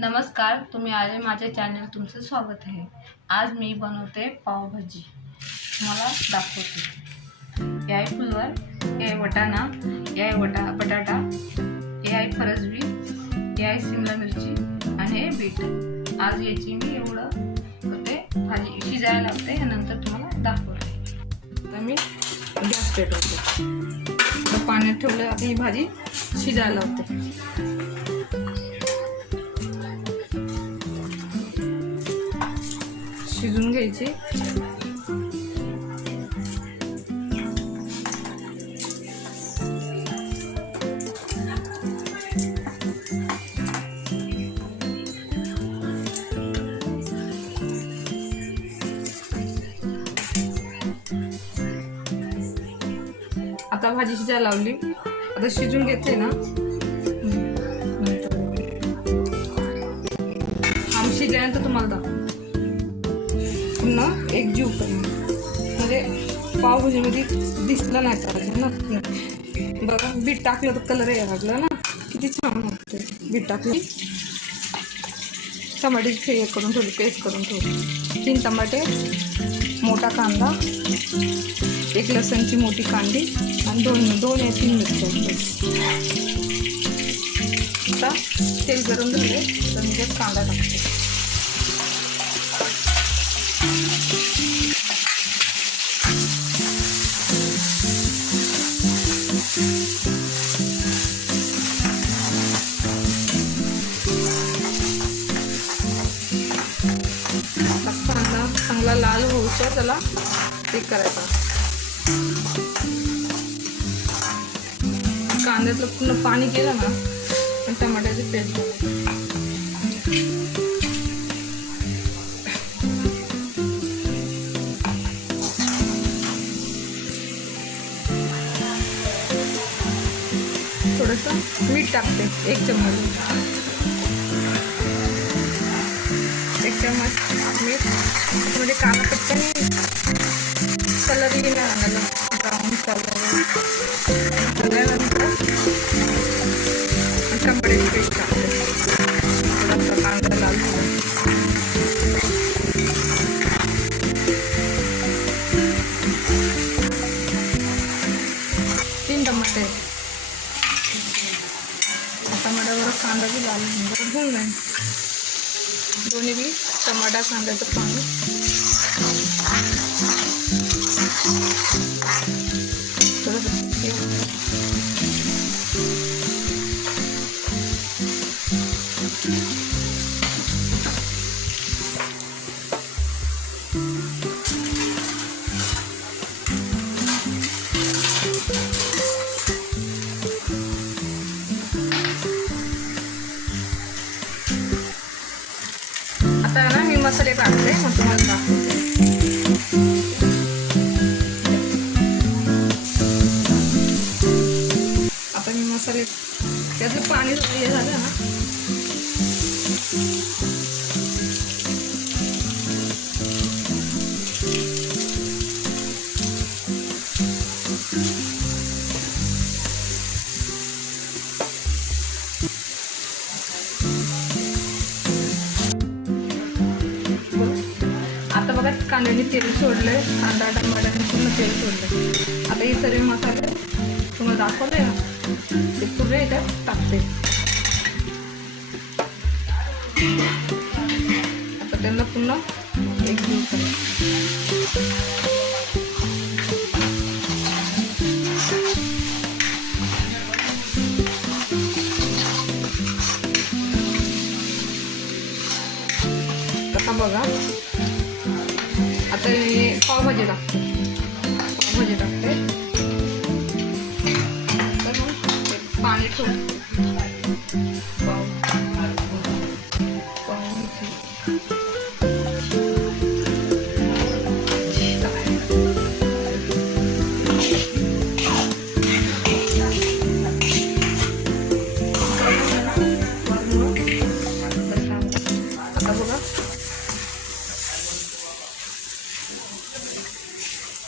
नमस्कार, तुम्ही आले माझ्या चॅनल तुमचं स्वागत आहे। आज मी बनवते पावभाजी, तुम्हाला दाखवते। हे फुलवर, हे वटाणा, हे बटाटा, हे फरसबी, हे शिमला मिरची आणि हे बीट। आज याची मी एवढं ते भाजी शिजायला लावते, नंतर तुम्हाला दाखवते। तर मी गॅस पेटवते, तर पाण्यात ठेवलं, आता ही भाजी शिजायला लावते। शिजून घ्यायची। आता भाजी शिजायला लावली, आता शिजून घेते ना, आम शिजल्यानंतर तुम्हाला दाखवते। पुन्हा एक जीव म्हणजे पावभाजीमध्ये दिसलं नाही पाहिजे ना। बघा, बीट टाकलं तर कलर यायला लागला ना, किती छान वाटते। बीट टाकली, टमाट्याची हे करून ठेवली, पेस्ट करून ठेवली। 3 टमाटे, मोठा कांदा, 1 लसणची मोठी कांडी आणि 2 या 3 मिरच्या। आता तेल गरम झाले तर मी त्यात कांदा टाकते। कांदा चांगला लाल होऊचा त्याला ते करायचा। कांद्यातलं पूर्ण पाणी केलं ना, आणि टमाट्याची पेस्ट थोडंसं मीठ टाकते, 1 चम्मच मीठ। म्हणजे कांदा पटकन कलरही नाही आणायला, ब्राऊन कलर झाल्यानंतर टमाट्याची पेस्ट टाकते। थोडासा कांदा लाल झाला, 3 टमाटे, टमाट्यावर कांदा बी लाल होऊन जाईल। दोन्ही बी टमाटा कांद्याचं पाणी आता ना मी मसाले टाकते, मग तुम्हाला दाखवते। आता मी मसाले त्याचं पाणी हे झालं ना, कांद्याने तेल सोडलंय, कांदा टमाट्याने पूर्ण तेल सोडलंय। आता हे सर्व मसाले तुम्हाला दाखवले ना, ते पूर्ण याच्यात टाकते। आता त्यांना पुन्हा एकजीव करायचं। आता बघा, आता हे पावभाजी टाकते, तर मग पाणी ठेवून आता बघा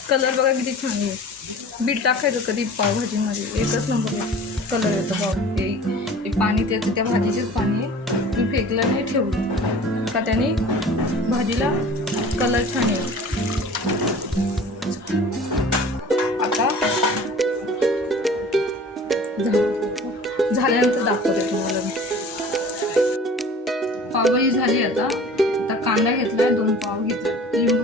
कलर बघा किती छान आहे। बीट टाकायचं कधी पावभाजीमध्ये, एकच नंबर कलर येतो पाव। हे पाणी त्याचं त्या भाजीचेच पाणी आहे। मी फेकलं नाही, ठेवलं का त्याने भाजीला कलर छान येईल. आता झाल्यानंतर दाखवते तुम्हाला मी. पावभाजी झाली. आता कांदा घेतलाय, 2 पाव घेतले, लिंबू